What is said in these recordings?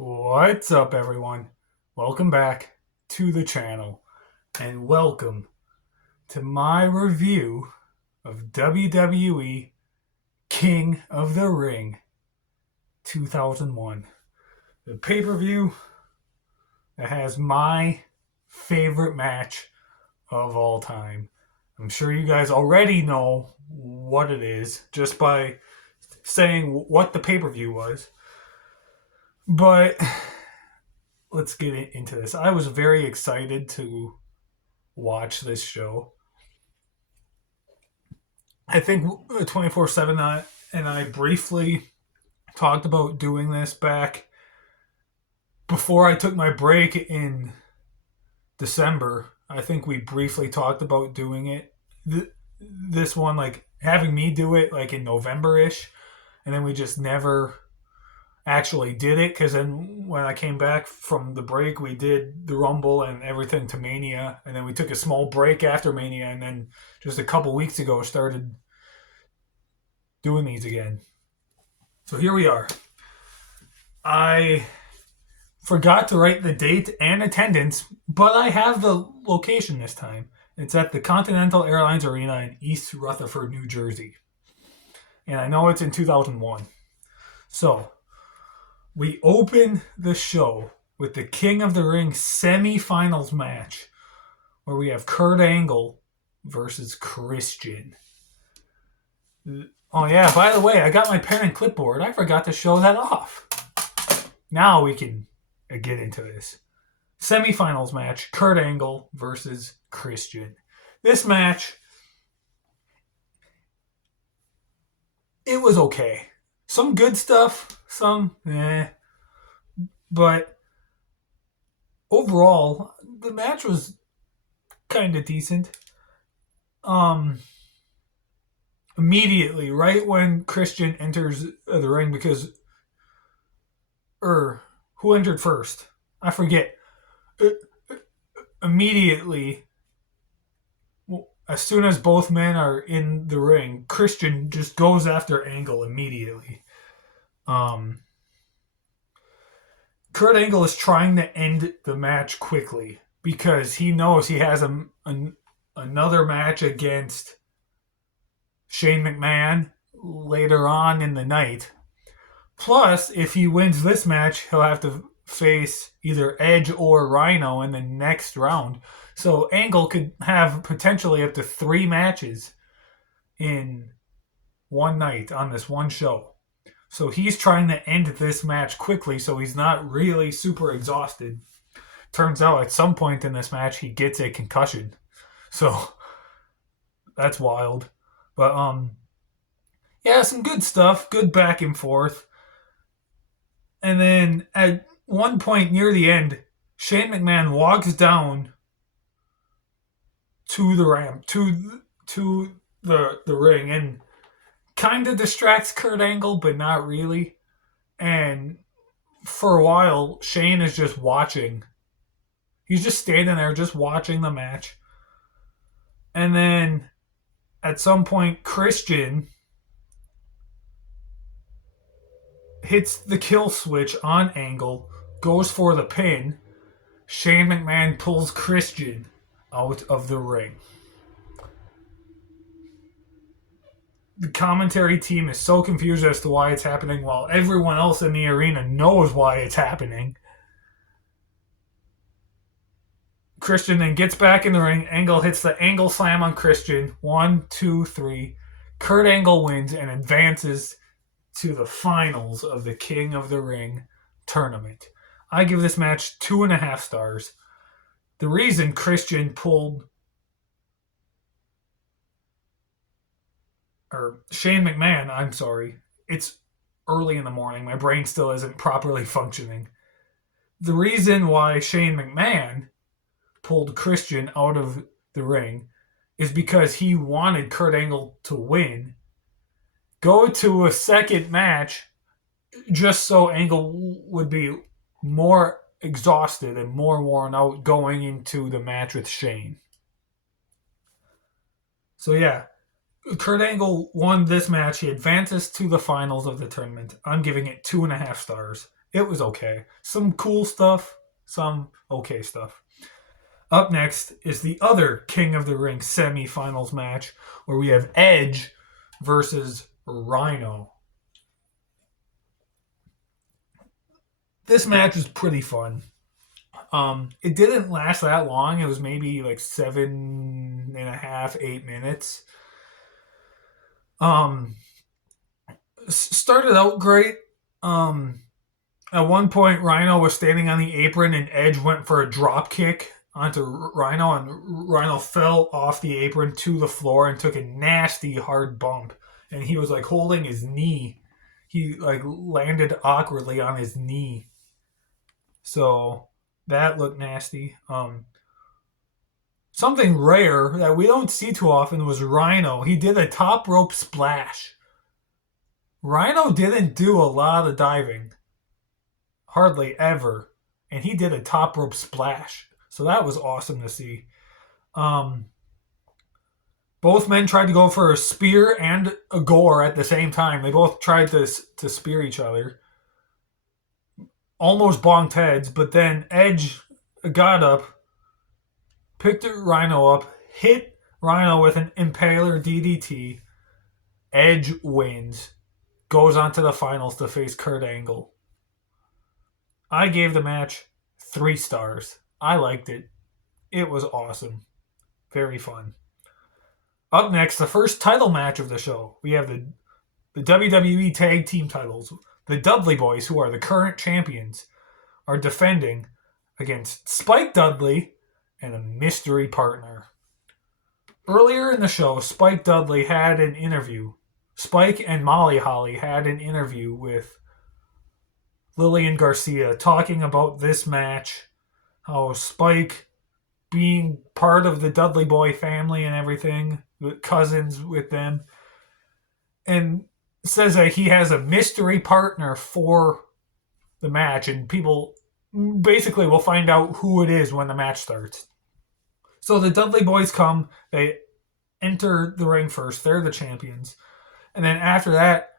What's up, everyone? Welcome back to the channel, and welcome to my review of WWE King of the Ring 2001. The pay per view that has my favorite match of all time. I'm sure you guys already know what it is just by saying what the pay per view was. But let's get into this. I was very excited to watch this show. I think 24/7 and I briefly talked about doing this back before I took my break in December. I think we briefly talked about doing it. This one, like having me do it like in November ish, and then we just never actually did it because then when I came back from the break, we did the Rumble and everything to Mania, and then we took a small break after Mania, and then just a couple weeks ago started doing these again. So here we are. I forgot to write the date and attendance, but I have the location this time. It's at the Continental Airlines Arena in East Rutherford, New Jersey. And I know it's in 2001. So, we open the show with the King of the Ring semi-finals match where we have Kurt Angle versus Christian. Oh yeah, by the way, I got my pen and clipboard. I forgot to show that off. Now we can get into this. Semi-finals match, Kurt Angle versus Christian. This match, it was okay. Some good stuff, some but overall, the match was kind of decent. Immediately, right when Christian enters the ring, because who entered first? I forget. Immediately, as soon as both men are in the ring, Christian just goes after Angle immediately. Kurt Angle is trying to end the match quickly because he knows he has another match against Shane McMahon later on in the night. Plus, if he wins this match, he'll have to face either Edge or Rhino in the next round. So Angle could have potentially up to 3 matches in one night on this one show. So he's trying to end this match quickly so he's not really super exhausted. Turns out at some point in this match he gets a concussion. So that's wild. But yeah, some good stuff, good back and forth. And then at one point near the end, Shane McMahon walks down to the ramp, to the ring, and kind of distracts Kurt Angle, but not really. And for a while, Shane is just watching. He's just standing there, just watching the match. And then at some point, Christian hits the kill switch on Angle, goes for the pin. Shane McMahon pulls Christian out of the ring. The commentary team is so confused as to why it's happening while everyone else in the arena knows why it's happening. Christian then gets back in the ring. Angle hits the Angle Slam on Christian. 1, 2, 3. Kurt Angle wins and advances to the finals of the King of the Ring tournament. I give this match 2.5 stars. The reason Christian pulled, or Shane McMahon, I'm sorry, it's early in the morning. My brain still isn't properly functioning. The reason why Shane McMahon pulled Christian out of the ring is because he wanted Kurt Angle to win, go to a second match, just so Angle would be more exhausted and more worn out going into the match with Shane. So yeah, Kurt Angle won this match. He advances to the finals of the tournament. I'm giving it 2.5 stars. It was okay. Some cool stuff, some okay stuff. Up next is the other King of the Ring semifinals match where we have Edge versus Rhino. This match was pretty fun. It didn't last that long. It was maybe like 7.5, 8 minutes. Um, Started out great. Um, at one point, Rhino was standing on the apron, and Edge went for a drop kick onto Rhino, and Rhino fell off the apron to the floor and took a nasty hard bump. And he was like holding his knee. He like landed awkwardly on his knee. So that looked nasty. Something rare that we don't see too often was Rhino. He did a top rope splash. Rhino didn't do a lot of diving, hardly ever, and he did a top rope splash. So that was awesome to see. Um, Both men tried to go for a spear and a gore at the same time. They both tried to spear each other. Almost bonked heads, but then Edge got up, picked Rhino up, hit Rhino with an Impaler DDT. Edge wins, goes on to the finals to face Kurt Angle. I gave the match 3 stars. I liked it. It was awesome. Very fun. Up next, the first title match of the show. We have the WWE Tag Team titles. The Dudley Boys, who are the current champions, are defending against Spike Dudley and a mystery partner. Earlier in the show, Spike Dudley had an interview. Spike and Molly Holly had an interview with Lillian Garcia talking about this match, how Spike being part of the Dudley Boy family and everything, cousins with them, and says that he has a mystery partner for the match, and people basically will find out who it is when the match starts. So the Dudley Boys come, they enter the ring first, they're the champions, and then after that,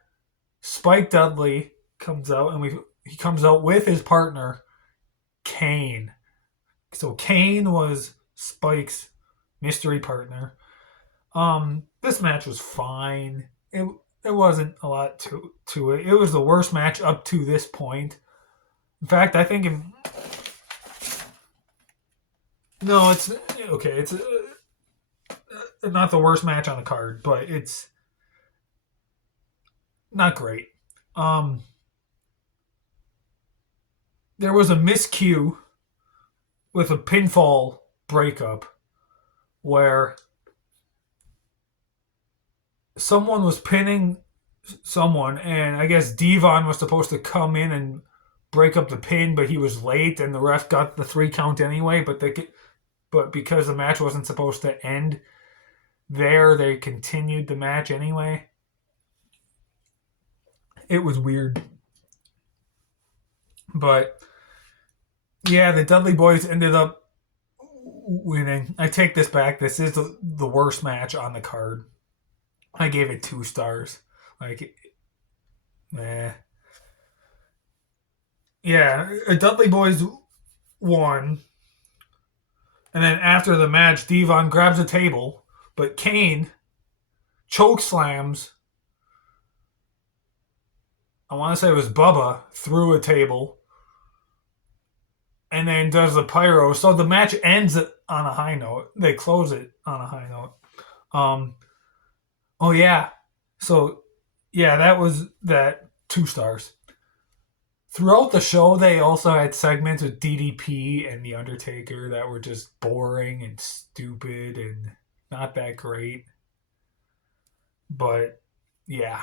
Spike Dudley comes out, and he comes out with his partner, Kane. So Kane was Spike's mystery partner. This match was fine. It wasn't a lot to it. It was the worst match up to this point. In fact, I think no, it's okay. It's not the worst match on the card, but it's not great. There was a miscue with a pinfall breakup where someone was pinning someone, and I guess Devon was supposed to come in and break up the pin, but he was late, and the ref got the 3 count anyway. But because the match wasn't supposed to end there, they continued the match anyway. It was weird, but yeah, the Dudley Boys ended up winning. I take this back. This is the worst match on the card. I gave it 2 stars. Yeah, Dudley Boys won. And then after the match, Devon grabs a table, but Kane choke slams, I want to say it was Bubba, through a table, and then does the pyro. So the match ends on a high note. They close it on a high note. Oh yeah. So yeah, that was that 2 stars. Throughout the show, they also had segments with DDP and The Undertaker that were just boring and stupid and not that great. But yeah.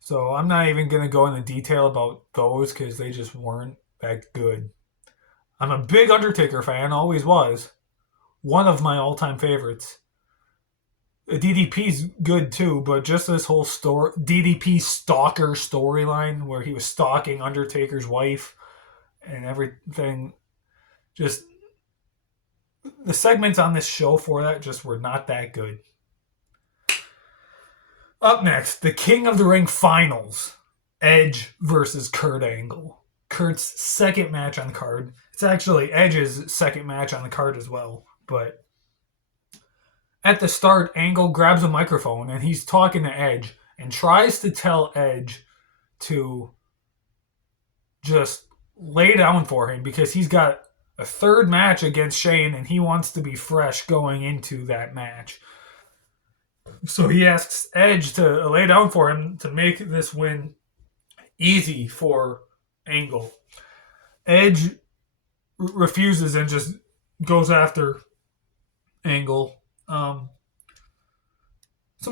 So I'm not even going to go into detail about those because they just weren't that good. I'm a big Undertaker fan, always was. One of my all-time favorites. DDP's good too, but just this whole story, DDP stalker storyline where he was stalking Undertaker's wife and everything, just the segments on this show for that just were not that good. Up next, the King of the Ring finals. Edge versus Kurt Angle. Kurt's second match on the card. It's actually Edge's second match on the card as well. But at the start, Angle grabs a microphone and he's talking to Edge and tries to tell Edge to just lay down for him because he's got a third match against Shane and he wants to be fresh going into that match. So he asks Edge to lay down for him to make this win easy for Angle. Edge refuses and just goes after Angle. Some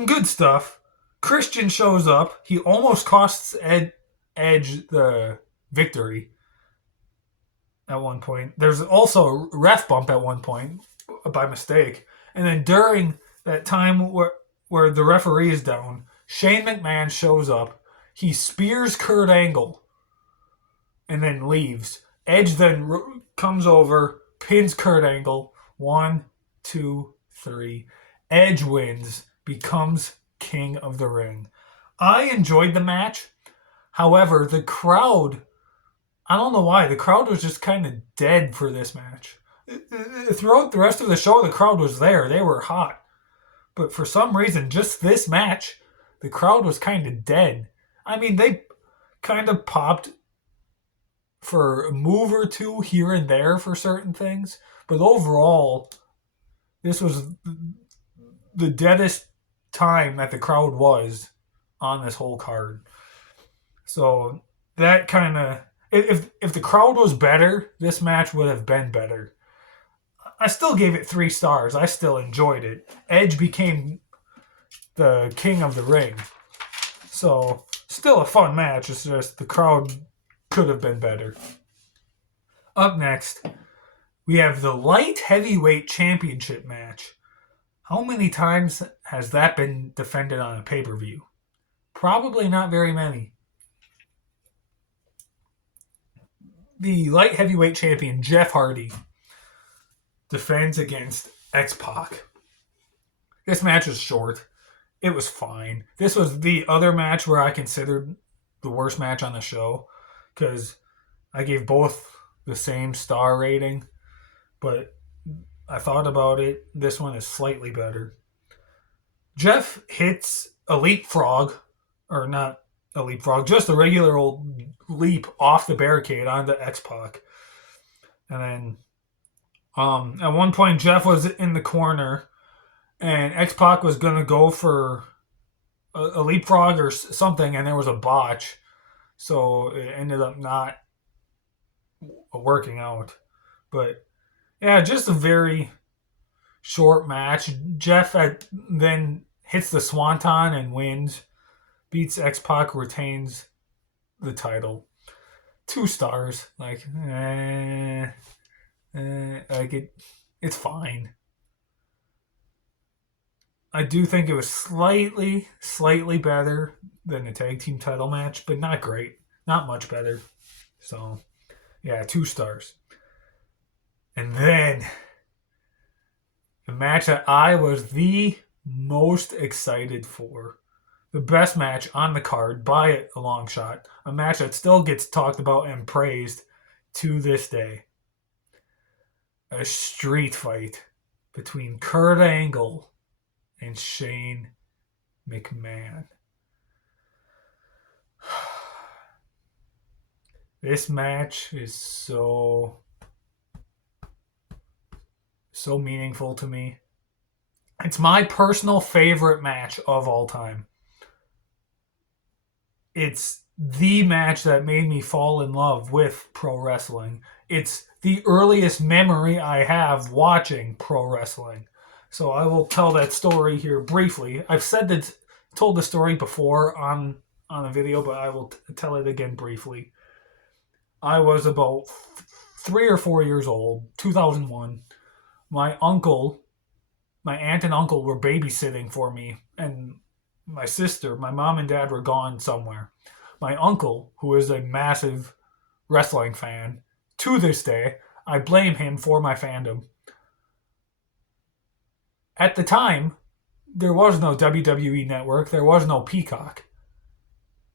good stuff. Christian shows up. He almost costs Edge the victory at one point. There's also a ref bump at one point by mistake. And then during that time where the referee is down, Shane McMahon shows up. He spears Kurt Angle and then leaves. Edge then comes over, pins Kurt Angle. 1, 2, 3. Edge wins, becomes king of the ring. I enjoyed the match. However, the crowd, I don't know why, the crowd was just kind of dead for this match. Throughout the rest of the show, the crowd was there. They were hot. But for some reason, just this match, the crowd was kind of dead. I mean, they kind of popped for a move or two here and there for certain things. But overall, this was the deadest time that the crowd was on this whole card. So that kind of, if the crowd was better, this match would have been better. I still gave it 3 stars. I still enjoyed it. Edge became the king of the ring. So still a fun match. It's just the crowd could have been better. Up next, we have the light heavyweight championship match. How many times has that been defended on a pay-per-view? Probably not very many. The light heavyweight champion, Jeff Hardy, defends against X-Pac. This match was short. It was fine. This was the other match where I considered the worst match on the show because I gave both the same star rating, but I thought about it. This one is slightly better. Jeff hits a leapfrog, or not a leapfrog, just a regular old leap off the barricade onto X-Pac. And then at one point, Jeff was in the corner, and X-Pac was going to go for a leapfrog or something, and there was a botch. So it ended up not working out. But, yeah, just a very short match. Jeff then hits the Swanton and wins. Beats X-Pac, retains the title. 2 stars. Like it's fine. I do think it was slightly better than the tag team title match, but not great. Not much better. So, yeah, 2 stars. And then the match that I was the most excited for. The best match on the card by a long shot. A match that still gets talked about and praised to this day. A street fight between Kurt Angle and Shane McMahon. This match is so meaningful to me. It's my personal favorite match of all time. It's the match that made me fall in love with pro wrestling. It's the earliest memory I have watching pro wrestling. So I will tell that story here briefly. I've told the story before on a video, but I will tell it again briefly. I was about 3 or 4 years old, 2001. My aunt and uncle were babysitting for me, and my sister, my mom and dad were gone somewhere. My uncle, who is a massive wrestling fan, to this day, I blame him for my fandom. At the time, there was no WWE Network, there was no Peacock.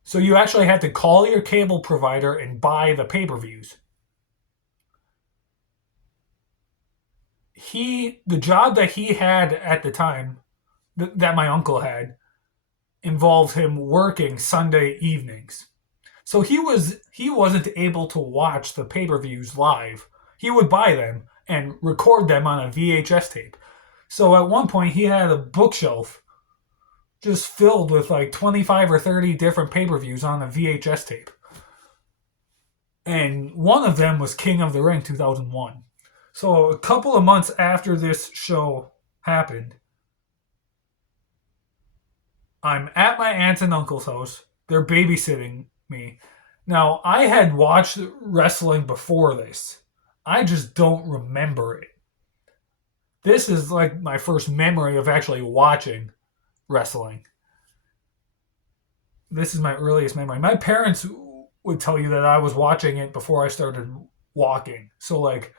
So you actually had to call your cable provider and buy the pay-per-views. The job that he had at the time, that my uncle had, involved him working Sunday evenings. So he wasn't able to watch the pay-per-views live. He would buy them and record them on a VHS tape. So at one point he had a bookshelf just filled with like 25 or 30 different pay-per-views on a VHS tape. And one of them was King of the Ring 2001. So a couple of months after this show happened, I'm at my aunt and uncle's house. They're babysitting me. Now, I had watched wrestling before this. I just don't remember it. This is like my first memory of actually watching wrestling. This is my earliest memory. My parents would tell you that I was watching it before I started walking. So, like,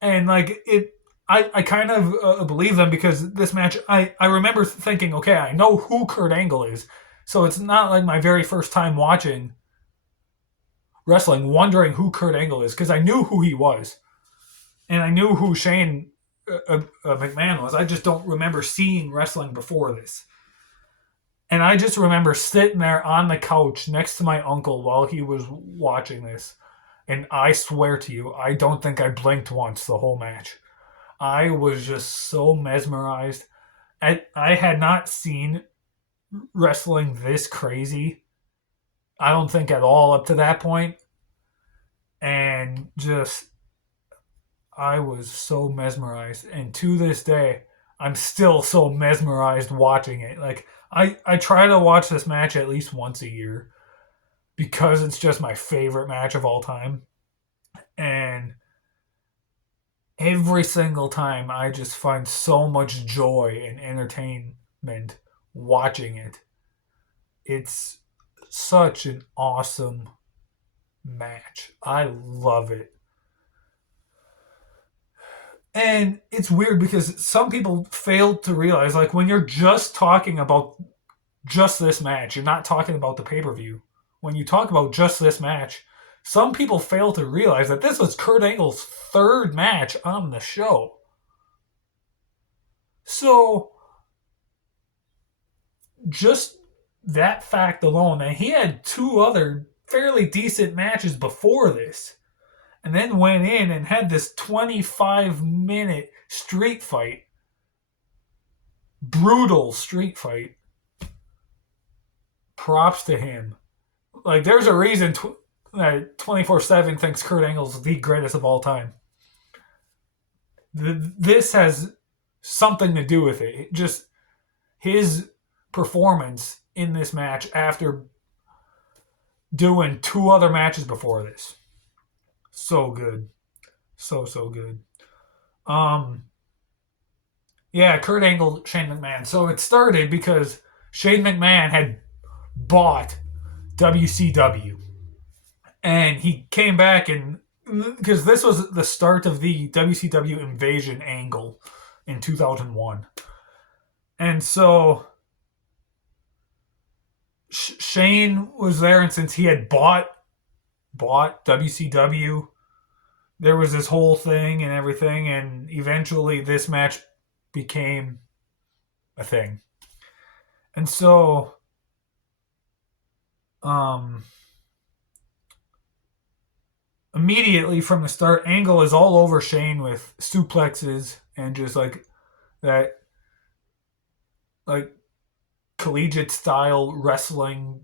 and like it I kind of believe them because this match I remember thinking, okay, I know who Kurt Angle is, so it's not like my very first time watching wrestling wondering who Kurt Angle is, because I knew who he was and I knew who Shane McMahon was. I just don't remember seeing wrestling before this. And I just remember sitting there on the couch next to my uncle while he was watching this, and I swear to you, I don't think I blinked once the whole match. I was just so mesmerized. I had not seen wrestling this crazy. I don't think at all up to that point. And just, I was so mesmerized. And to this day, I'm still so mesmerized watching it. Like, I try to watch this match at least once a year because it's just my favorite match of all time. And every single time I just find so much joy and entertainment watching it. It's such an awesome match. I love it. And it's weird because some people fail to realize, like, when you're just talking about just this match, you're not talking about the pay-per-view. When you talk about just this match, some people fail to realize that this was Kurt Angle's third match on the show. So, just that fact alone, and he had two other fairly decent matches before this, and then went in and had this 25-minute street fight. Brutal street fight. Props to him. Like, there's a reason that 24/7 thinks Kurt Angle's the greatest of all time. This has something to do with it. Just his performance in this match after doing two other matches before this. So good. So good. Um yeah, Kurt Angle, Shane McMahon. So it started because Shane McMahon had bought WCW. And he came back, and because this was the start of the WCW invasion angle in 2001. And so Shane was there, and since he had bought WCW, there was this whole thing and everything, and eventually this match became a thing. And so immediately from the start, Angle is all over Shane with suplexes and just like that, like collegiate style wrestling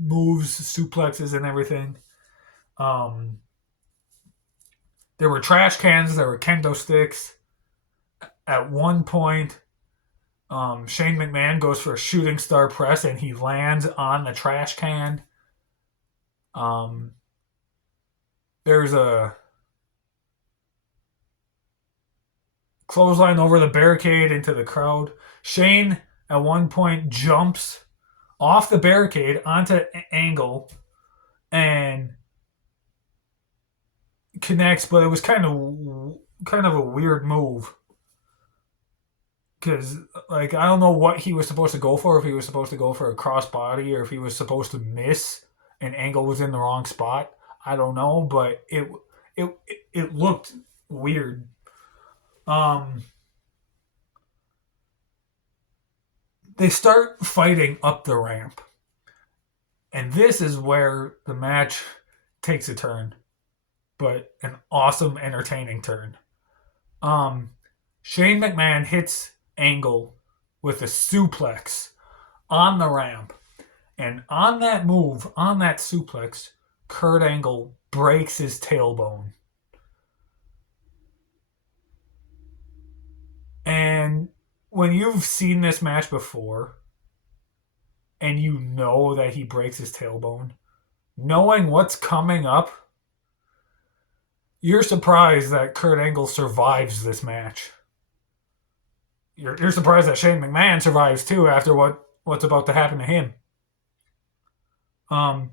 moves, suplexes, and everything. There were trash cans, there were kendo sticks. At one point, Shane McMahon goes for a shooting star press and he lands on the trash can. There's a clothesline over the barricade into the crowd. Shane at one point jumps off the barricade onto Angle and connects, but it was kind of a weird move. because like I don't know what he was supposed to go for. If he was supposed to go for a crossbody or if he was supposed to miss and Angle was in the wrong spot. I don't know, but it looked weird. Um, they start fighting up the ramp, and this is where the match takes a turn, but an awesome, entertaining turn. Um, Shane McMahon hits Angle with a suplex on the ramp. And on that move, on that suplex, Kurt Angle breaks his tailbone. And when you've seen this match before and you know that he breaks his tailbone, knowing what's coming up, you're surprised that Kurt Angle survives this match. You're surprised that Shane McMahon survives too after what's about to happen to him. Um,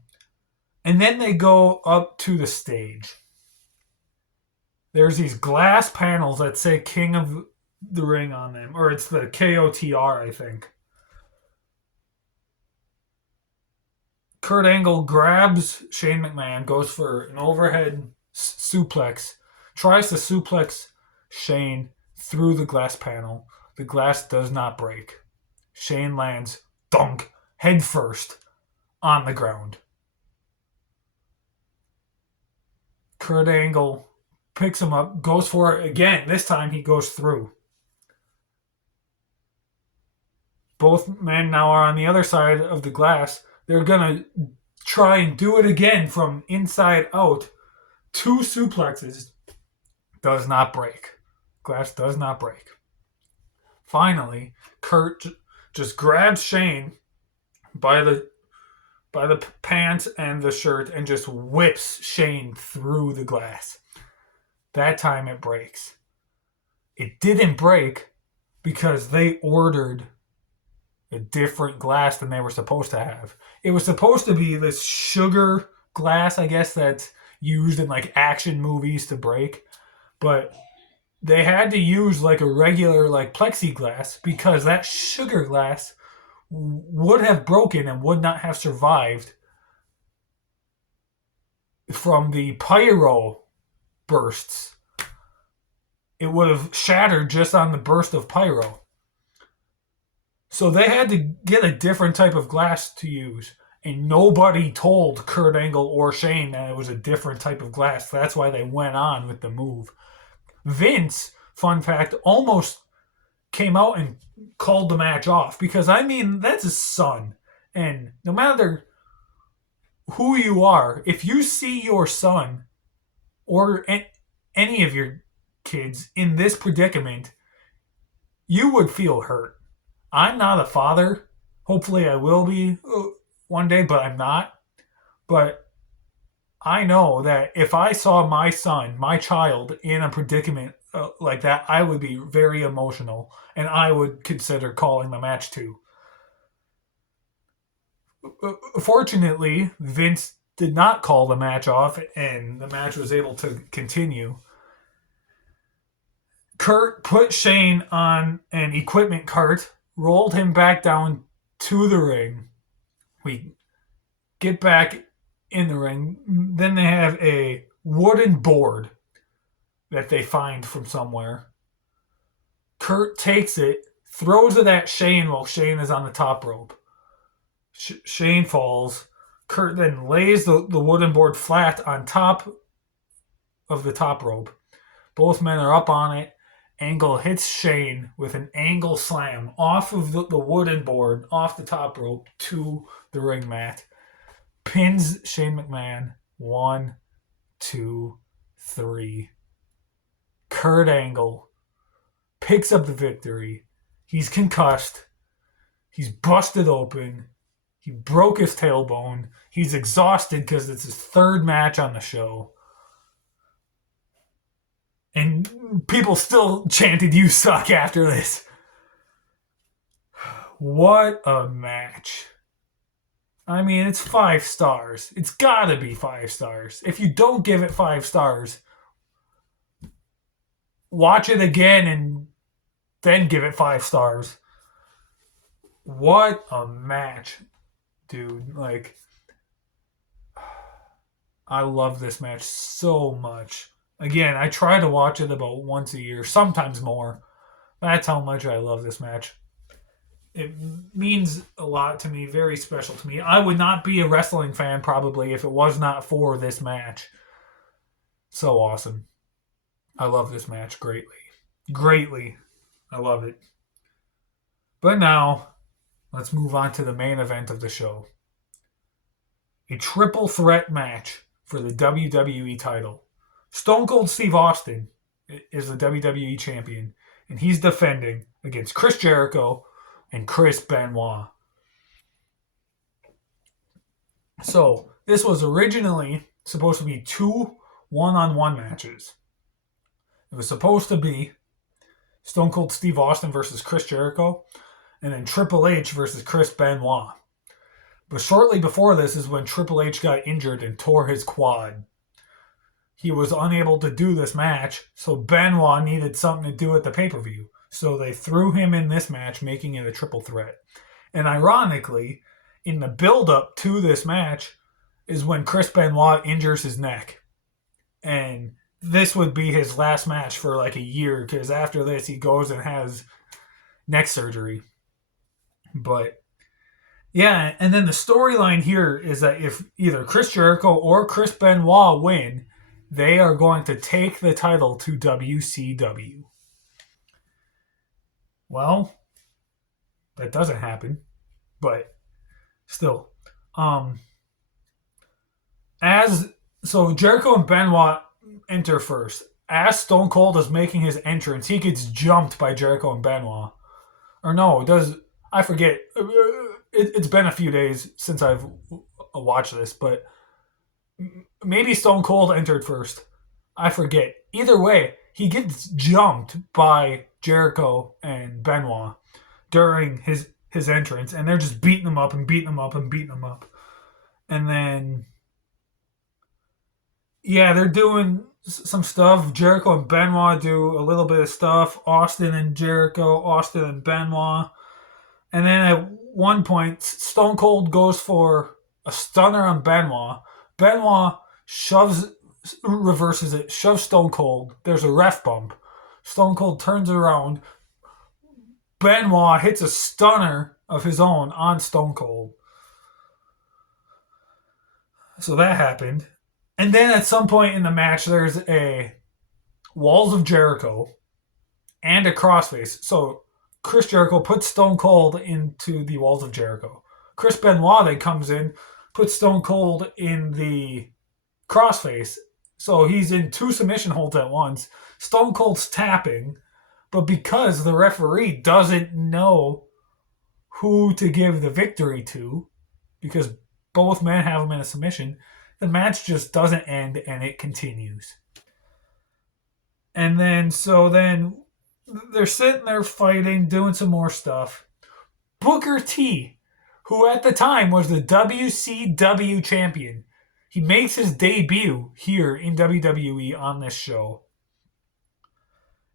and then they go up to the stage. There's these glass panels that say King of the Ring on them, or it's the KOTR, I think. Kurt Angle grabs Shane McMahon, goes for an overhead suplex, tries to suplex Shane through the glass panel. The glass does not break. Shane lands dunk head first on the ground. Kurt Angle picks him up, goes for it again. This time he goes through. Both men now are on the other side of the glass. They're going to try and do it again from inside out. 2 suplexes. Does not break. Glass does not break. Finally, Kurt just grabs Shane by the pants and the shirt and just whips Shane through the glass. That time it breaks. It didn't break because they ordered a different glass than they were supposed to have. It was supposed to be this sugar glass, I guess, that's used in like action movies to break, but they had to use like a regular like plexiglass because that sugar glass would have broken and would not have survived from the pyro bursts. It would have shattered just on the burst of pyro. So they had to get a different type of glass to use. And nobody told Kurt Angle or Shane that it was a different type of glass. That's why they went on with the move. Vince, fun fact, almost came out and called the match off. Because, I mean, that's his son. And no matter who you are, if you see your son or any of your kids in this predicament, you would feel hurt. I'm not a father. Hopefully I will be one day, but I'm not. But I know that if I saw my son, my child, in a predicament like that, I would be very emotional, and I would consider calling the match too. Fortunately, Vince did not call the match off, and the match was able to continue. Kurt put Shane on an equipment cart, rolled him back down to the ring. We get back in the ring. Then they have a wooden board that they find from somewhere. Kurt takes it, throws it at Shane while Shane is on the top rope. Shane falls. Kurt then lays the wooden board flat on top of the top rope. Both men are up on it. Angle hits Shane with an angle slam off of the wooden board, off the top rope to the ring mat. Pins Shane McMahon. 1, 2, 3. Kurt Angle picks up the victory. He's concussed. He's busted open. He broke his tailbone. He's exhausted because it's his 3rd match on the show. And people still chanted, "You suck," after this. What a match. I mean, it's 5 stars. It's gotta be 5 stars. If you don't give it 5 stars, watch it again and then give it 5 stars. What a match, dude. Like, I love this match so much. Again, I try to watch it about once a year, sometimes more. That's how much I love this match. It means a lot to me, very special to me. I would not be a wrestling fan probably if it was not for this match. So awesome. I love this match greatly. Greatly. I love it. But now, let's move on to the main event of the show. A triple threat match for the WWE title. Stone Cold Steve Austin is the WWE champion, and he's defending against Chris Jericho and Chris Benoit. So, this was originally supposed to be 2 one-on-one matches. It was supposed to be Stone Cold Steve Austin versus Chris Jericho, and then Triple H versus Chris Benoit. But shortly before this is when Triple H got injured and tore his quad. He was unable to do this match, so Benoit needed something to do at the pay-per-view. So they threw him in this match, making it a triple threat. And ironically, in the build-up to this match is when Chris Benoit injures his neck. And this would be his last match for like a year, because after this he goes and has neck surgery. But yeah, and then the storyline here is that if either Chris Jericho or Chris Benoit win, they are going to take the title to WCW. Well, that doesn't happen, but still. So Jericho and Benoit enter first. As Stone Cold is making his entrance, he gets jumped by Jericho and Benoit. Or no, it does. I forget. It's been a few days since I've watched this, but maybe Stone Cold entered first. I forget. Either way, he gets jumped by Jericho and Benoit during his entrance, and they're just beating him up and beating him up and beating him up. And then, yeah, they're doing some stuff. Jericho and Benoit do a little bit of stuff. Austin and Jericho, Austin and Benoit. And then at one point, Stone Cold goes for a stunner on Benoit. Benoit reverses it, shoves Stone Cold. There's a ref bump. Stone Cold turns around. Benoit hits a stunner of his own on Stone Cold. So that happened. And then at some point in the match, there's a Walls of Jericho and a crossface. So Chris Jericho puts Stone Cold into the Walls of Jericho. Chris Benoit then comes in, puts Stone Cold in the crossface. So he's in 2 submission holds at once. Stone Cold's tapping, but because the referee doesn't know who to give the victory to, because both men have him in a submission, the match just doesn't end and it continues. And then they're sitting there fighting, doing some more stuff. Booker T, who at the time was the WCW champion, he makes his debut here in WWE on this show.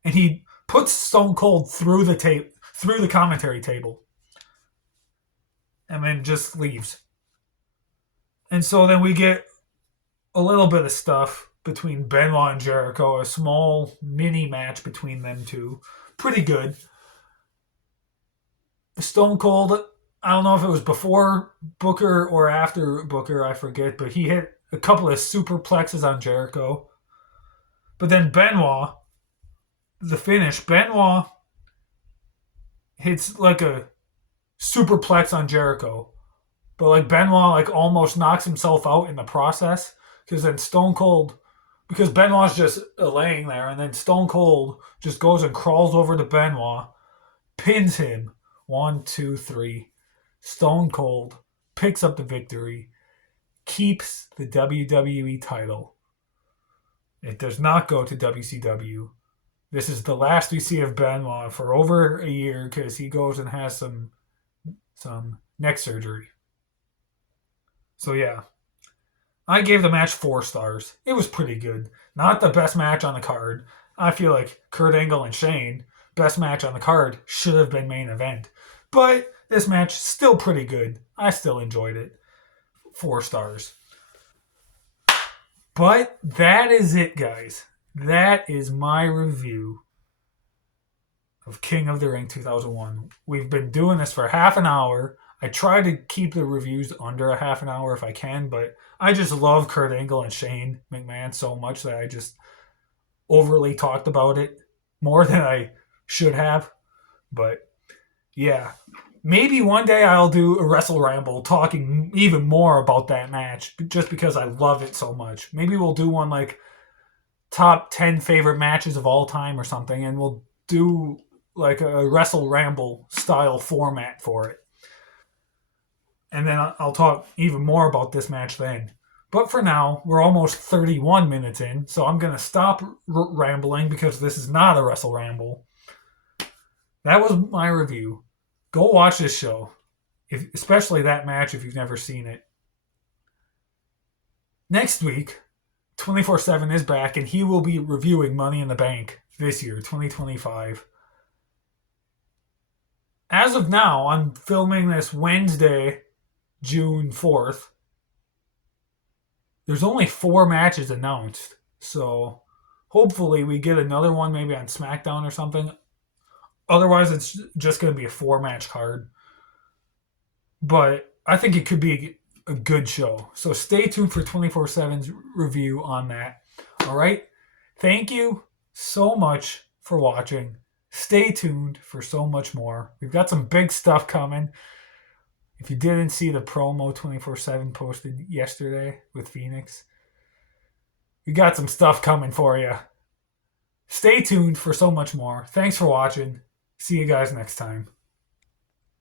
And he puts Stone Cold through the commentary table. And then just leaves. And so then we get a little bit of stuff between Benoit and Jericho, a small mini match between them two. Pretty good. Stone Cold, I don't know if it was before Booker or after Booker, I forget, but he hit a couple of superplexes on Jericho. But then Benoit, the finish, Benoit hits like a superplex on Jericho. But like Benoit like almost knocks himself out in the process. Because then Stone Cold, because Benoit's just laying there, and then Stone Cold just goes and crawls over to Benoit, pins him. 1, 2, 3. Stone Cold picks up the victory, keeps the WWE title. It does not go to WCW. This is the last we see of Benoit for over a year because he goes and has some neck surgery. So yeah, I gave the match 4 stars. It was pretty good. Not the best match on the card. I feel like Kurt Angle and Shane best match on the card should have been main event. But this match still pretty good. I still enjoyed it. 4 stars. But that is it, guys. That is my review of King of the Ring 2001. We've been doing this for half an hour. I try to keep the reviews under a half an hour if I can, but I just love Kurt Angle and Shane McMahon so much that I just overly talked about it more than I should have. But yeah, maybe one day I'll do a Wrestle Ramble talking even more about that match just because I love it so much. Maybe we'll do one like top 10 favorite matches of all time or something, and we'll do like a Wrestle Ramble style format for it. And then I'll talk even more about this match then. But for now, we're almost 31 minutes in, so I'm going to stop rambling because this is not a Wrestle Ramble. That was my review. Go watch this show, especially that match if you've never seen it. Next week, 24/7 is back, and he will be reviewing Money in the Bank this year, 2025. As of now, I'm filming this Wednesday, June 4th. There's only 4 matches announced, so hopefully we get another one maybe on SmackDown or something. Otherwise, it's just going to be a 4-match card. But I think it could be a good show. So stay tuned for 24/7's review on that. All right? Thank you so much for watching. Stay tuned for so much more. We've got some big stuff coming. If you didn't see the promo 24/7 posted yesterday with Phoenix, we got some stuff coming for you. Stay tuned for so much more. Thanks for watching. See you guys next time.